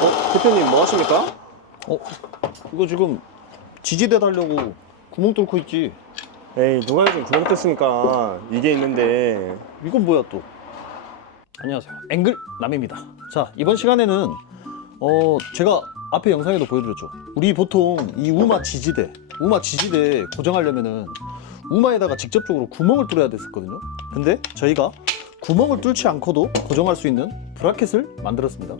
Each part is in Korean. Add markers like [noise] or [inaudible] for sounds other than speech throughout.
어, 대표님 뭐 하십니까? 어? 이거 지금 지지대 달려고 구멍 뚫고 있지. 에이, 누가 요즘 구멍 뜯습니까? 이게 있는데. 이건 뭐야 또? 안녕하세요. 앵글 남입니다. 자 이번 시간에는 어 제가 앞에 영상에도 보여드렸죠. 우리 보통 이 우마 지지대, 우마 지지대 고정하려면은 우마에다가 직접적으로 구멍을 뚫어야 됐었거든요. 근데 저희가 구멍을 뚫지 않고도 고정할 수 있는 브라켓을 만들었습니다.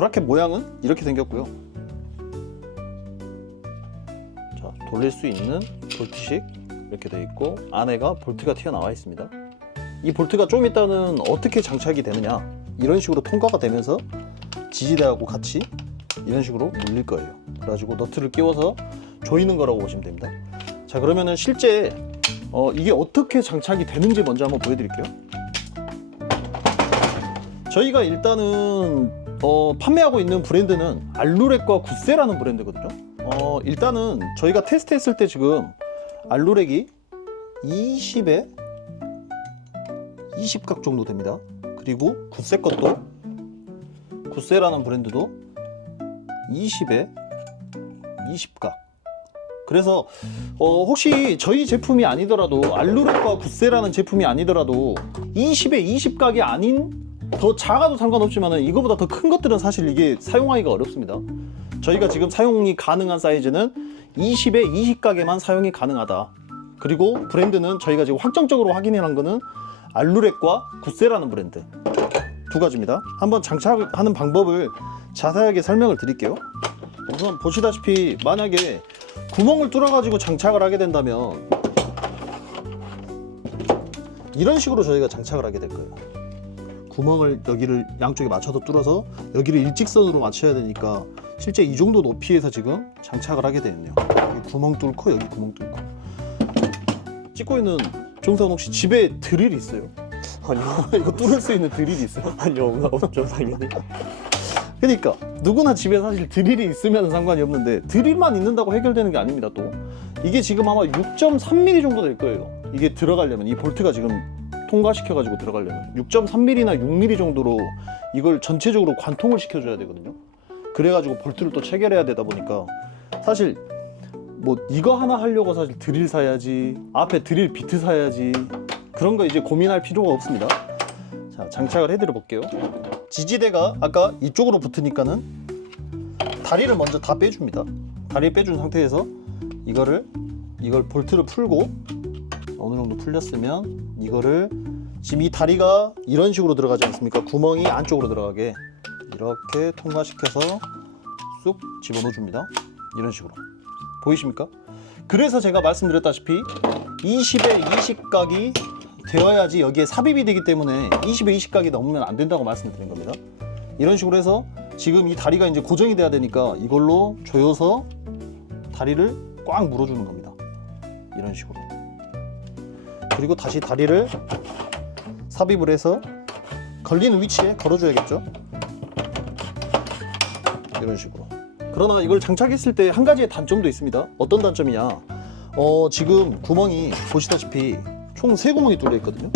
브라켓 모양은 이렇게 생겼고요. 자 돌릴 수 있는 볼트식 이렇게 되어 있고 안에가 볼트가 튀어나와 있습니다. 이 볼트가 좀 있다는 어떻게 장착이 되느냐 이런 식으로 통과가 되면서 지지대하고 같이 이런 식으로 물릴 거예요 그래가지고 너트를 끼워서 조이는 거라고 보시면 됩니다 자 그러면은 실제 어, 이게 어떻게 장착이 되는지 먼저 한번 보여드릴게요 저희가 일단은 어, 판매하고 있는 브랜드는 알루렉과 구세라는 브랜드거든요 어, 일단은 저희가 테스트했을 때 지금 알루렉이 20에 20각 정도 됩니다. 그리고 구세 것도 구세라는 브랜드도 20에 20각. 그래서 어, 혹시 저희 제품이 아니더라도 알루렉과 구세라는 제품이 아니더라도 20에 20각이 아닌 더 작아도 상관없지만 이거보다 더 큰 것들은 사실 이게 사용하기가 어렵습니다. 저희가 지금 사용이 가능한 사이즈는 20에 20각에만 사용이 가능하다. 그리고 브랜드는 저희가 지금 확정적으로 확인한 거는 알루렉과 구세라는 브랜드 두 가지입니다. 한번 장착하는 방법을 자세하게 설명을 드릴게요. 우선 보시다시피 만약에 구멍을 뚫어 가지고 장착을 하게 된다면 이런 식으로 저희가 장착을 하게 될 거예요. 구멍을 여기를 양쪽에 맞춰서 뚫어서 여기를 일직선으로 맞춰야 되니까 실제 이 정도 높이에서 지금 장착을 하게 되네요. 여기 구멍 뚫고 여기 구멍 뚫고 찍고 있는 종선 혹시 집에 드릴 있어요? 아니요, [laughs] 이거 뚫을 수 있는 드릴이 있어요? 아니요, 없죠, 당연히. 그러니까 누구나 집에 사실 드릴이 있으면 상관이 없는데 드릴만 있는다고 해결되는 게 아닙니다 또 이게 지금 아마 6.3mm 정도 될 거예요 이게 들어가려면 이 볼트가 지금 통과시켜 가지고 들어가려면 6.3mm나 6mm 정도로 이걸 전체적으로 관통을 시켜줘야 되거든요. 그래가지고 볼트를 또 체결해야 되다 보니까 사실 뭐 이거 하나 하려고 사실 드릴 사야지 앞에 드릴 비트 사야지 그런 거 이제 고민할 필요가 없습니다. 자 장착을 해드려 볼게요. 지지대가 아까 이쪽으로 붙으니까는 다리를 먼저 다 빼줍니다. 다리 빼준 상태에서 이거를 이걸 볼트를 풀고 어느 정도 풀렸으면 이거를 지금 이 다리가 이런 식으로 들어가지 않습니까? 구멍이 안쪽으로 들어가게 이렇게 통과시켜서 쑥 집어넣어 줍니다. 이런 식으로 보이십니까? 그래서 제가 말씀드렸다시피 20에 20각이 되어야지 여기에 삽입이 되기 때문에 20에 20각이 넘으면 안 된다고 말씀드린 겁니다. 이런 식으로 해서 지금 이 다리가 이제 고정이 돼야 되니까 이걸로 조여서 다리를 꽉 물어주는 겁니다. 이런 식으로. 그리고 다시 다리를 삽입을 해서 걸리는 위치에 걸어줘야겠죠. 이런 식으로. 그러나 이걸 장착했을 때 한 가지의 단점도 있습니다. 어떤 단점이냐? 어, 지금 구멍이 보시다시피 총 세 구멍이 뚫려 있거든요.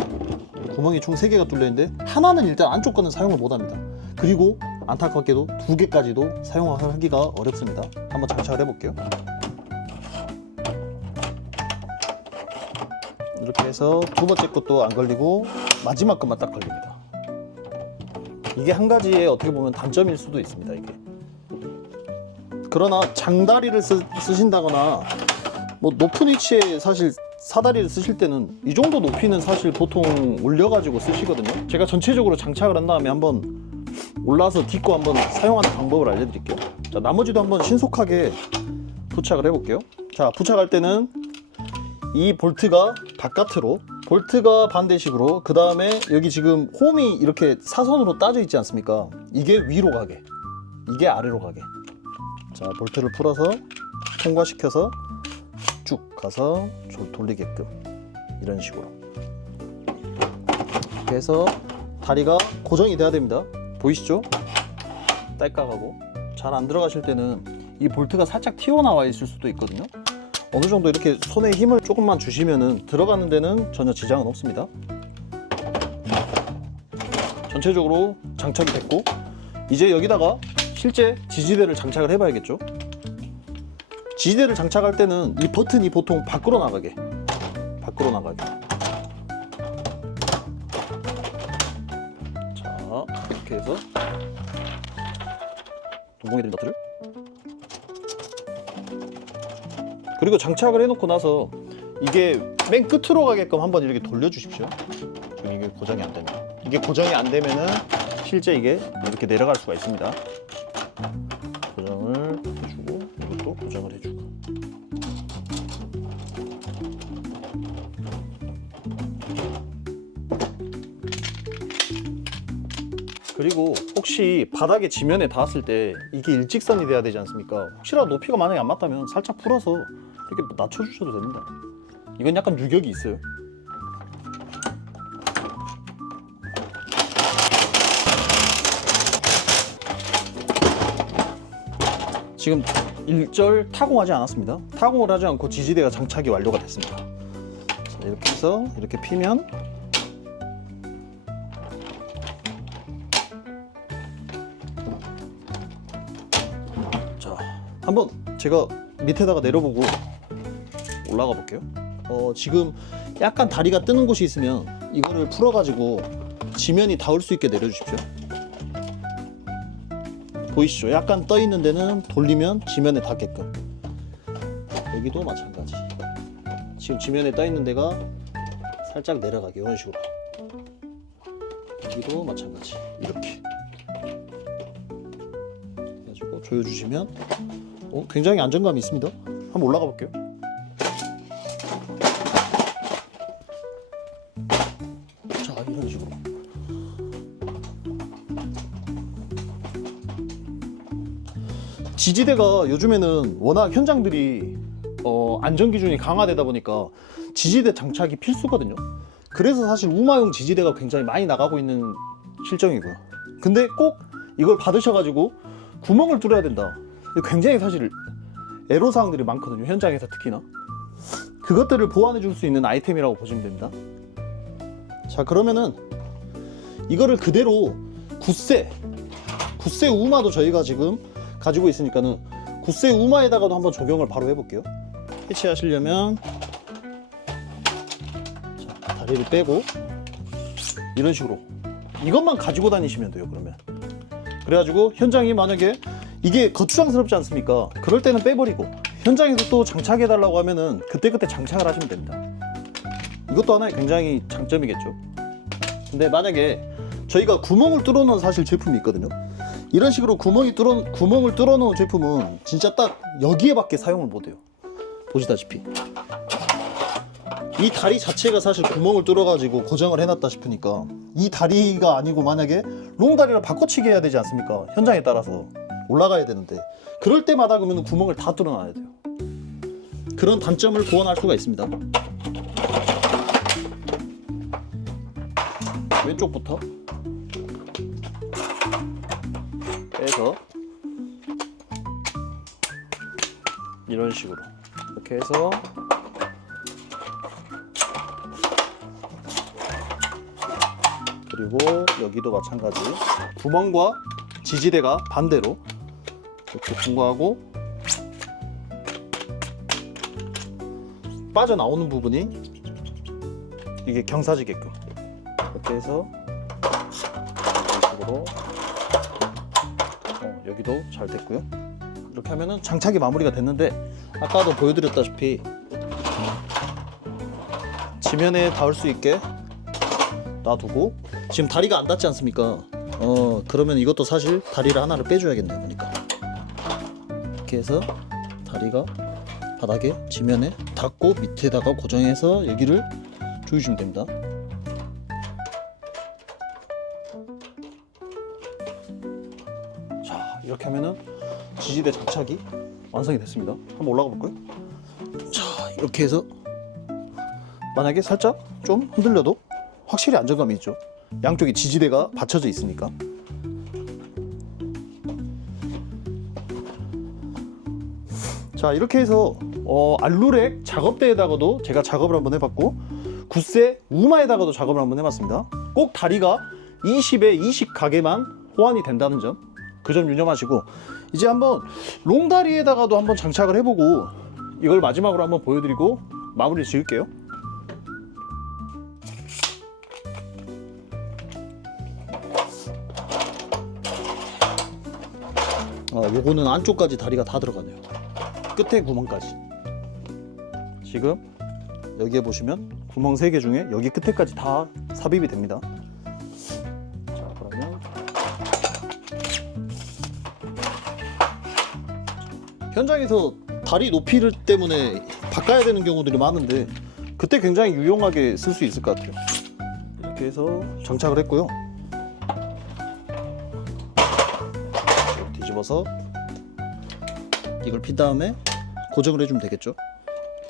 구멍이 총 세 개가 뚫려 있는데 하나는 일단 안쪽 거는 사용을 못 합니다. 그리고 안타깝게도 두 개까지도 사용하기가 어렵습니다. 한번 장착을 해볼게요. 이렇게 해서 두 번째 것도 안 걸리고 마지막 것만 딱 걸립니다. 이게 한 가지의 어떻게 보면 단점일 수도 있습니다. 이게. 그러나 장다리를 쓰, 쓰신다거나 뭐 높은 위치에 사실 사다리를 쓰실 때는 이 정도 높이는 사실 보통 올려가지고 쓰시거든요. 제가 전체적으로 장착을 한 다음에 한번 올라서 딛고 한번 사용하는 방법을 알려드릴게요. 자, 나머지도 한번 신속하게 부착을 해볼게요. 자, 부착할 때는 이 볼트가 바깥으로, 볼트가 반대식으로, 그 다음에 여기 지금 홈이 이렇게 사선으로 따져 있지 않습니까? 이게 위로 가게, 이게 아래로 가게. 자, 볼트를 풀어서 통과시켜서 쭉 가서 조- 돌리게끔 이런 식으로 이렇게 해서 다리가 고정이 돼야 됩니다 보이시죠? 딸깍하고 잘 안 들어가실 때는 이 볼트가 살짝 튀어나와 있을 수도 있거든요 어느 정도 이렇게 손에 힘을 조금만 주시면은 들어가는 데는 전혀 지장은 없습니다 전체적으로 장착이 됐고 이제 여기다가 실제 지지대를 장착을 해봐야겠죠. 지지대를 장착할 때는 이 버튼이 보통 밖으로 나가게, 밖으로 나가게. 자, 이렇게 해서 동봉이 된 너트를 그리고 장착을 해놓고 나서 이게 맨 끝으로 가게끔 한번 이렇게 돌려주십시오. 지금 이게 고정이 안 되면 이게 고정이 안 되면은 실제 이게 이렇게 내려갈 수가 있습니다. 고정을 해주고 이것도 고정을 해주고. 그리고 혹시 바닥에 지면에 닿았을 때 이게 일직선이 돼야 되지 않습니까? 혹시라도 높이가 만약에 안 맞다면 살짝 풀어서 이렇게 낮춰주셔도 됩니다. 이건 약간 유격이 있어요. 지금 일절 타공하지 않았습니다. 타공을 하지 않고 지지대가 장착이 완료가 됐습니다. 자, 이렇게 해서 이렇게 피면 자 한번 제가 밑에다가 내려보고 올라가 볼게요. 어, 지금 약간 다리가 뜨는 곳이 있으면 이거를 풀어가지고 지면이 닿을 수 있게 내려주십시오. 보이시죠? 약간 떠 있는 데는 돌리면 지면에 닿게끔. 여기도 마찬가지. 지금 지면에 떠 있는 데가 살짝 내려가게 이런 식으로. 여기도 마찬가지. 이렇게. 해가지고 조여주시면 어, 굉장히 안정감이 있습니다. 한번 올라가 볼게요. 지지대가 요즘에는 워낙 현장들이 어, 안전 기준이 강화되다 보니까 지지대 장착이 필수거든요. 그래서 사실 우마용 지지대가 굉장히 많이 나가고 있는 실정이고요. 근데 꼭 이걸 받으셔가지고 구멍을 뚫어야 된다. 굉장히 사실 애로사항들이 많거든요. 현장에서 특히나. 그것들을 보완해 줄 수 있는 아이템이라고 보시면 됩니다. 자 그러면은 이거를 그대로 굳세 굳세 우마도 저희가 지금 가지고 있으니까는 굳세 우마에다가도 한번 적용을 바로 해볼게요 해체하시려면 자, 다리를 빼고 이런 식으로 이것만 가지고 다니시면 돼요 그러면 그래가지고 현장이 만약에 이게 거추장스럽지 않습니까 그럴 때는 빼버리고 현장에서 또 장착해 달라고 하면은 그때그때 장착을 하시면 됩니다 이것도 하나의 굉장히 장점이겠죠. 근데 만약에 저희가 구멍을 뚫어 놓은 사실 제품이 있거든요. 이런 식으로 구멍이 뚫어 구멍을 뚫어 놓은 제품은 진짜 딱 여기에밖에 사용을 못 해요. 보시다시피 이 다리 자체가 사실 구멍을 뚫어가지고 고정을 해놨다 싶으니까 이 다리가 아니고 만약에 롱 다리를 바꿔치기 해야 되지 않습니까? 현장에 따라서 올라가야 되는데 그럴 때마다 그러면 구멍을 다 뚫어놔야 돼요. 그런 단점을 보완할 수가 있습니다. 왼쪽부터 빼서 이런 식으로 이렇게 해서 그리고 여기도 마찬가지 구멍과 지지대가 반대로 이렇게 통과하고 빠져나오는 부분이 이게 경사지게끔. 이렇게 해서 이런 식으로 어, 여기도 잘 됐고요. 이렇게 하면은 장착이 마무리가 됐는데 아까도 보여드렸다시피 지면에 닿을 수 있게 놔두고 지금 다리가 안 닿지 않습니까? 어 그러면 이것도 사실 다리를 하나를 빼줘야겠네요. 보니까 이렇게 해서 다리가 바닥에 지면에 닿고 밑에다가 고정해서 여기를 조여주시면 됩니다. 이렇게 하면은 지지대 장착이 완성이 됐습니다. 한번 올라가 볼까요? 자 이렇게 해서 만약에 살짝 좀 흔들려도 확실히 안정감이 있죠. 양쪽에 지지대가 받쳐져 있으니까. 자 이렇게 해서 어, 알루렉 작업대에다가도 제가 작업을 한번 해봤고 구세 우마에다가도 작업을 한번 해봤습니다. 꼭 다리가 20에 20 가게만 호환이 된다는 점 그 점 유념하시고 이제 한번 롱다리에다가도 한번 장착을 해보고 이걸 마지막으로 한번 보여드리고 마무리 지을게요. 아, 요거는 안쪽까지 다리가 다 들어가네요. 끝에 구멍까지. 지금 여기에 보시면 구멍 3개 중에 여기 끝에까지 다 삽입이 됩니다. 현장에서 다리 높이를 때문에 바꿔야 되는 경우들이 많은데 그때 굉장히 유용하게 쓸 수 있을 것 같아요. 이렇게 해서 장착을 했고요. 뒤집어서 이걸 핀 다음에 고정을 해주면 되겠죠.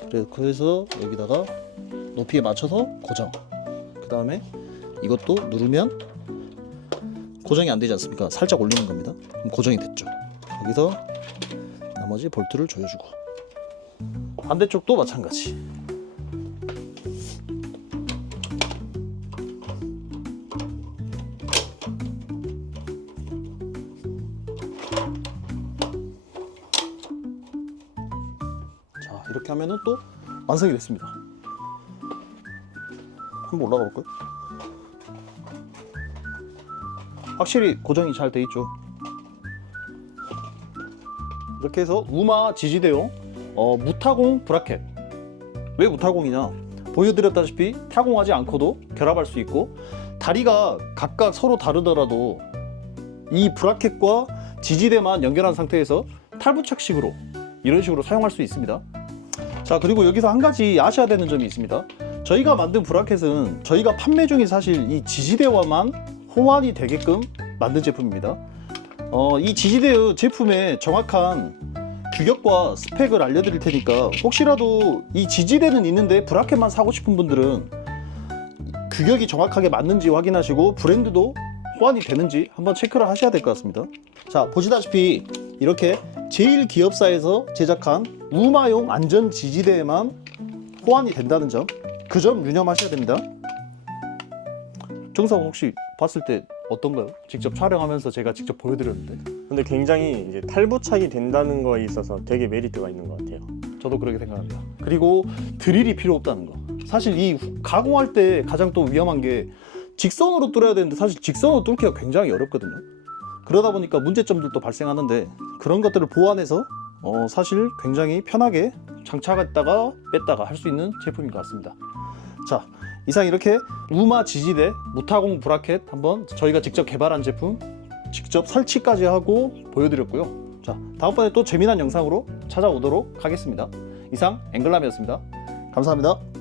그래- 그래서 여기다가 높이에 맞춰서 고정. 그 다음에 이것도 누르면 고정이 안 되지 않습니까? 살짝 올리는 겁니다. 고정이 됐죠. 여기서 나머지 볼트를 조여주고 반대쪽도 마찬가지. 자 이렇게 하면은 또 완성이 됐습니다. 한번 올라가 볼까요? 확실히 고정이 잘 돼 있죠. 이렇게 해서 우마 지지대용 어, 무타공 브라켓. 왜 무타공이냐? 보여드렸다시피 타공하지 않고도 결합할 수 있고 다리가 각각 서로 다르더라도 이 브라켓과 지지대만 연결한 상태에서 탈부착식으로 이런 식으로 사용할 수 있습니다. 자 그리고 여기서 한 가지 아셔야 되는 점이 있습니다. 저희가 만든 브라켓은 저희가 판매 중인 사실 이 지지대와만 호환이 되게끔 만든 제품입니다. 어, 이 지지대의 제품의 정확한 규격과 스펙을 알려드릴 테니까 혹시라도 이 지지대는 있는데 브라켓만 사고 싶은 분들은 규격이 정확하게 맞는지 확인하시고 브랜드도 호환이 되는지 한번 체크를 하셔야 될 것 같습니다. 자 보시다시피 이렇게 제일 기업사에서 제작한 우마용 안전 지지대에만 호환이 된다는 점 그 점 유념하셔야 됩니다. 정상 혹시 봤을 때 어떤가요? 직접 촬영하면서 제가 직접 보여드렸는데 근데 굉장히 이제 탈부착이 된다는 거에 있어서 되게 메리트가 있는 것 같아요. 저도 그렇게 생각합니다. 그리고 드릴이 필요 없다는 거. 사실 이 후- 가공할 때 가장 또 위험한 게 직선으로 뚫어야 되는데 사실 직선으로 뚫기가 굉장히 어렵거든요. 그러다 보니까 문제점들도 발생하는데 그런 것들을 보완해서 어, 사실 굉장히 편하게 장착했다가 뺐다가 할 수 있는 제품인 것 같습니다. 자, 이상 이렇게 우마 지지대 무타공 브라켓 한번 저희가 직접 개발한 제품 직접 설치까지 하고 보여드렸고요. 자, 다음번에 또 재미난 영상으로 찾아오도록 하겠습니다. 이상 앵글람이었습니다. 감사합니다.